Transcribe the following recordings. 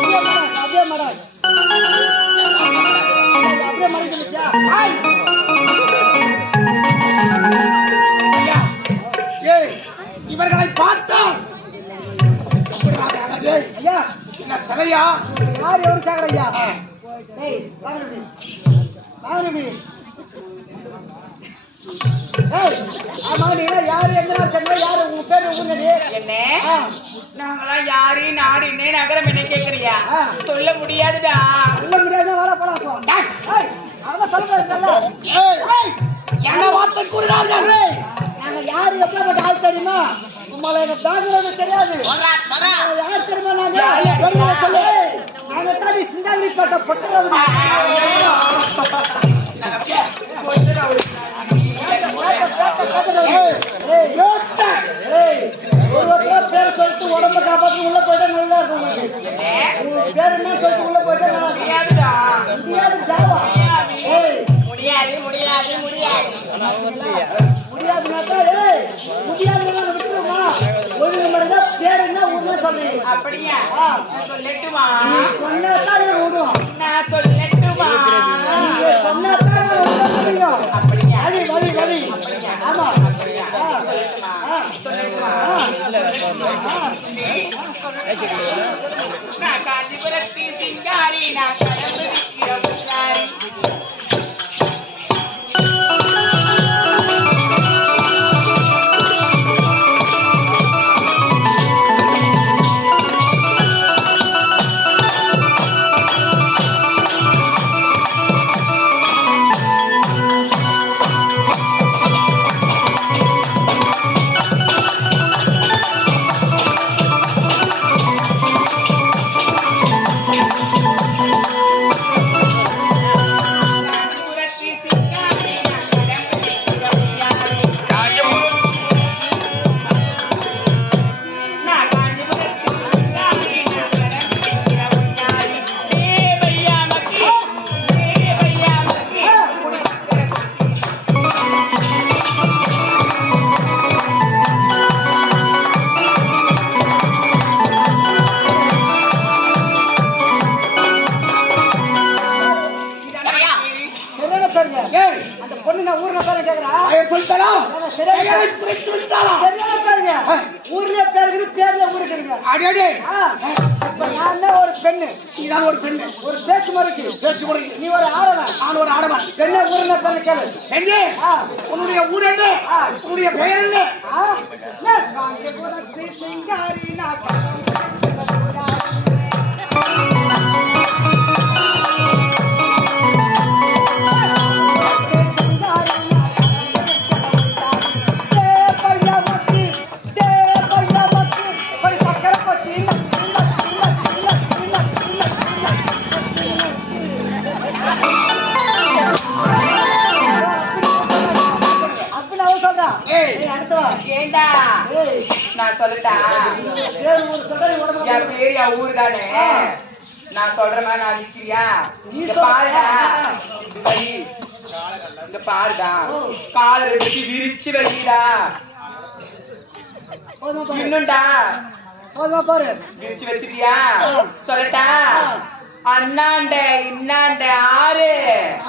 அப்படியே மரம் அப்படியே மரம் ஏய், இவர்களை பார்த்தால் ஐயா என்ன சிலையா யார் எவரு சாகர ஐயா ஏய் வாங்க வாங்க ஆமா நீங்க யாரு? எங்க சென்னை யாரு? உங்க பேரு ஊர்னடி என்ன? நாங்களாம் யாரு நாடு என்ன? நகரம் என்ன கேக்குறியா. சொல்ல முடியாதுடா. சொல்ல முடியாதுன்னா வாடா போலாம் அவன் சொல்ல என்ன வார்த்தை கூறினார்கள் நாங்க யாரு? எப்படிப்பட்ட ஆள் தெரியுமா? உங்களை எனக்கு பேக்ரவுண்ட் தெரியாது. யார் தெரியுமா நாங்க? நாங்க தாண்டி சிந்தாதிரிப்பட்ட பொட்டரவுடி பேர் சொல்லிட்டு உடம்ப காப்பாத்தி உள்ள போயிட்டா நல்லா இருக்கும் உங்களுக்கு. உங்க பேர் என்ன சொல்லிட்டு உள்ள போயிட்டா நல்லா முடியாதுடா. முடியாது ஜாவா. ஏய். முடியாது முடியாது முடியாது. முடியாதுனாக்கா ஏய். முடியாதுன்னா விட்டுருமா? மாதிரினா பேர் என்ன சொல்றீங்க? அப்படியா? சொல்லட்டுமா? நீ சொன்னாதான் நீ விடுவோம் நான் சொல்லட்டுமா? நான் காஞ்சிபுரத்தி சிங்காரி குறித்து விட்டாரா சரியான பேருங்க? ஊர்லயே பேர் இருக்குது பேர்ல ஊரு இருக்குதுங்க. அடடே நான் என்ன ஒரு பெண்ணு. நீதான் ஒரு பெண்ணு. ஒரு பேச்சு முறைக்கு. பேச்சு முறை நீ ஒரு ஆடவன் நான் ஒரு ஆடவன் பெண்ணை ஊர்ல பெண்ணு கேளு. ஆ, உன்னுடைய ஊர் என்ன. உன்னுடைய பெயர் என்ன? சிங்காரி நான் நான் சொல்லட்டா? என் பேரு என் ஊரு தானே நான் சொல்ற மாதிரி நான் நிக்கிறியா? இங்க பாருடா. இங்க பாருடா. காலை வச்சு விரிச்சு வைடா இன்னும்டா. பாரு. விரிச்சு வச்சிட்டியா? சொல்லட்டா? அண்ணாண்ட இன்னாண்ட ஆறு.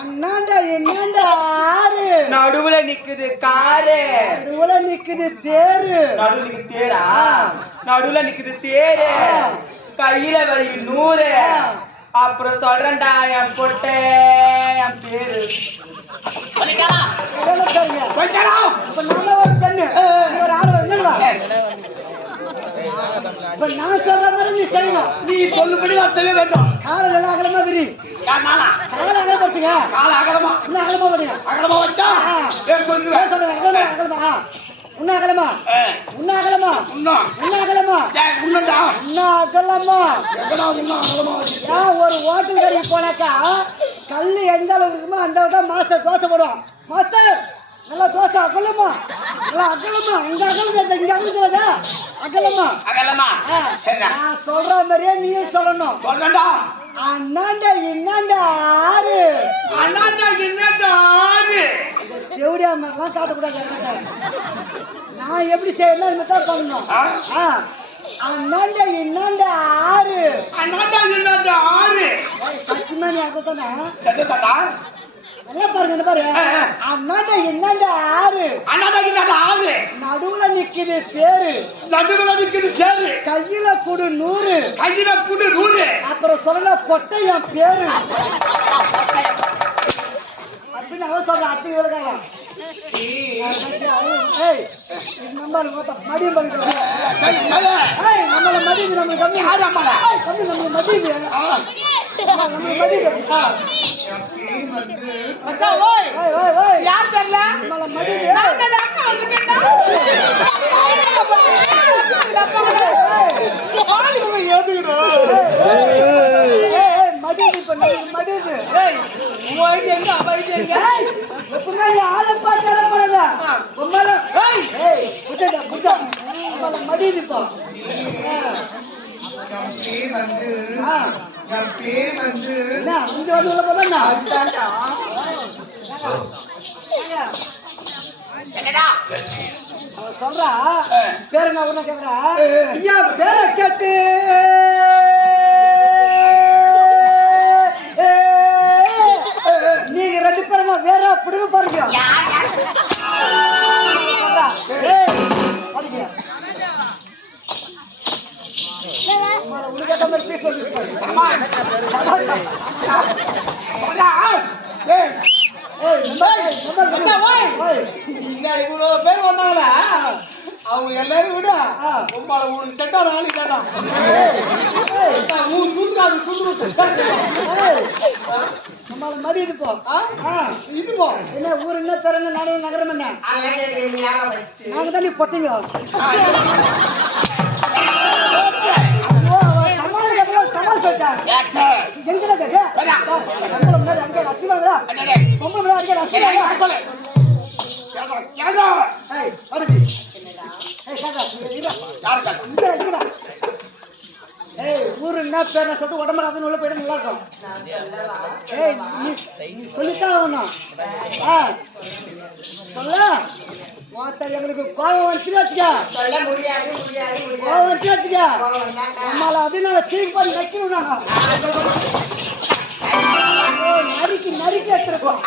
அண்ணாண்டா என்னண்டா ஆறு. நடுவுல நிக்குது காரு. நடுவுல நிக்குது தேரு. நடுவுல நிக்குது தேரா? நடுவுல நிக்குது தேரு. கையில வை நூறு. அப்புறம் சொல்றேன்டா என் பொட்டை என் பேரு. இப்ப தான் ஒரு பெண்ணு. ஒரு ஆளு இல்லைங்களா இப்ப நான் சொல்ற மாதிரி நீ செய்யணும் நீ சொல்லும்படி நான் செய்ய வேண்டும். காலம் எல்லாம் அகலமா விரி காலம் அகலம் கால அகலமா. இன்னும் அகலமா வரீங்க அகலமா வச்சா? சொல்லுங்க. அகலமா அகலமா. இன்னும் அகலமா? இன்னும் அகலமா? இன்னும். இன்னும் அகலமா? உன்னடா எங்கடா ஒரு ஹோட்டல் கடைக்கு போனாக்கா கல் எந்த அளவுக்கு இருக்குமோ அந்த அளவுக்கு தான் மாஸ்டர் தோசை போடுவோம் மாஸ்டர்! நல்லா பேச அகலமா? நல்லா அகலமா? உங்க அகலம் இங்க அகலுக்குறதா அகலமா அகலமா? நான் சொல்ற மாதிரியே நீயும் சொல்லணும். சொல்லண்டா அண்ணாண்டா என்னண்டா ஆறு. அண்ணாண்டா என்னண்டா ஆறு. எப்படியா மாதிரிலாம் சாப்பிடக்கூடாது நான் எப்படி செய்யணும் இந்த தான் பண்ணணும் அண்ணாண்டா என்னண்டா ஆறு. அண்ணாண்டா என்னண்டா ஆறு. சத்தியமா நீ அகத்தானா நல்லா பாருங்க பாரு. அண்ணாண்ட என்னண்ட ஆறு? அண்ணாடா என்னடா ஆறு? நடுவுல நிக்குது தேரு. நடுவுல நிக்குது சேரு கையில குடு நூறு. கையில குடு நூறு. அப்புறம் சொல்ல பொட்டை என் பேரு. அப்படின்னு அவன் சொல்றான் அத்தை இவளுக்காக. ஏய் நம்ம மடியும் நம்மள மடியுது நம்மளுக்கு கம்மி. கம்மி நம்மளுக்கு மடியுது. யார் தெரியல? அக்கா ஏய் ஏய் மடியுது இப்ப நம்மளுக்கு மடியுது ஐடி எங்க அவ ஐடி எங்க ஏய் எப்பவுமே நீ ஆளை பார்த்து இடம் பண்ணல உம்மால ஏய் ஏய் புட்டடா புட்டா நம்மள மடியுது இப்போ. ஆ. ஆ. என்ன இங்க வந்து உள்ள போதா அவன் சொல்றா பேர் என்ன ஒண்ணு கேக்குறா? ஐயா பேரை கேட்டு. நீங்க ரெண்டு பேரும் இவ்வளவு பேர் வந்தாங்களா அவங்க எல்லாரும் விட. ஆ. உங்களை உனக்கு செட் ஆன ஆளு கேட்டா ஏய், ஏய், உன் சுத்துக்காது சுத்து ஏய். நம்மள மடி இருப்போம் போ. என்ன ஊர் என்ன என்ன நகரம் நகரம் என்ன? நாங்க தான் நீ பொட்டிங்க. கேட்டா சமாளி சொல்லிட்டான். எங்கடா கேக்க? பொம்பளை முன்னாடி அடிக்க அசிவாங்களா? பொம்பளை முன்னாடி அசிவாங்களா? ஏதோ. ஏய், வருடி. காக்கா. யாரு? இங்க இரு, இங்கடா. ஏய், ஊரு என்ன பேர் சொல்லிட்டு உடம்புல அதுன்னு உள்ள போயிட்டு நல்லா இருக்கும். ஏய் நீ சொல்லித்தான் ஆகணும் ஆ. சொல்ல. எங்களுக்கு கோவம் வந்துச்சு வச்சுக்க. சொல்ல முடியாது முடியாது முடியாது. கோவம் வந்துச்சு வச்சுக்க. நம்மள அப்படியே நாங்க தூக்கி பண்ணி வைக்கணும் நாங்க. ஏய், நறுக்கி நறுக்கி எடுத்துருக்கோம்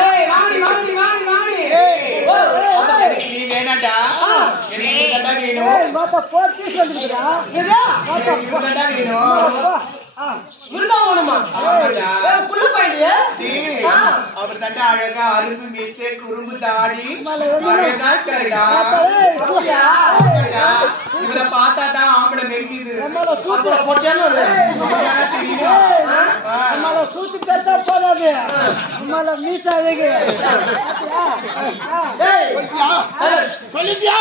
ஏய் வாணி வாணி வாணி வாணி ஏய், ஓ, எனக்கு நீ தான்டா வேணும். ஏய் மொத்த போர் பீஸ் வந்துருக்குடா எனக்கு நீ தான்டா வேணும். ஆ விருந்தா வேணுமா ஆமாடா. ஏய், புள்ள பையனியே டேய், ஆ. அவர் தான்டா அழகா அரும்பு மீசை, குறும்பு தாடி, அழகா? ஆமாடா. இவரை ஆம்பளை. நம்மள சூத்து போதாது நம்மள மீச அழகு சொல்லிட்டியா?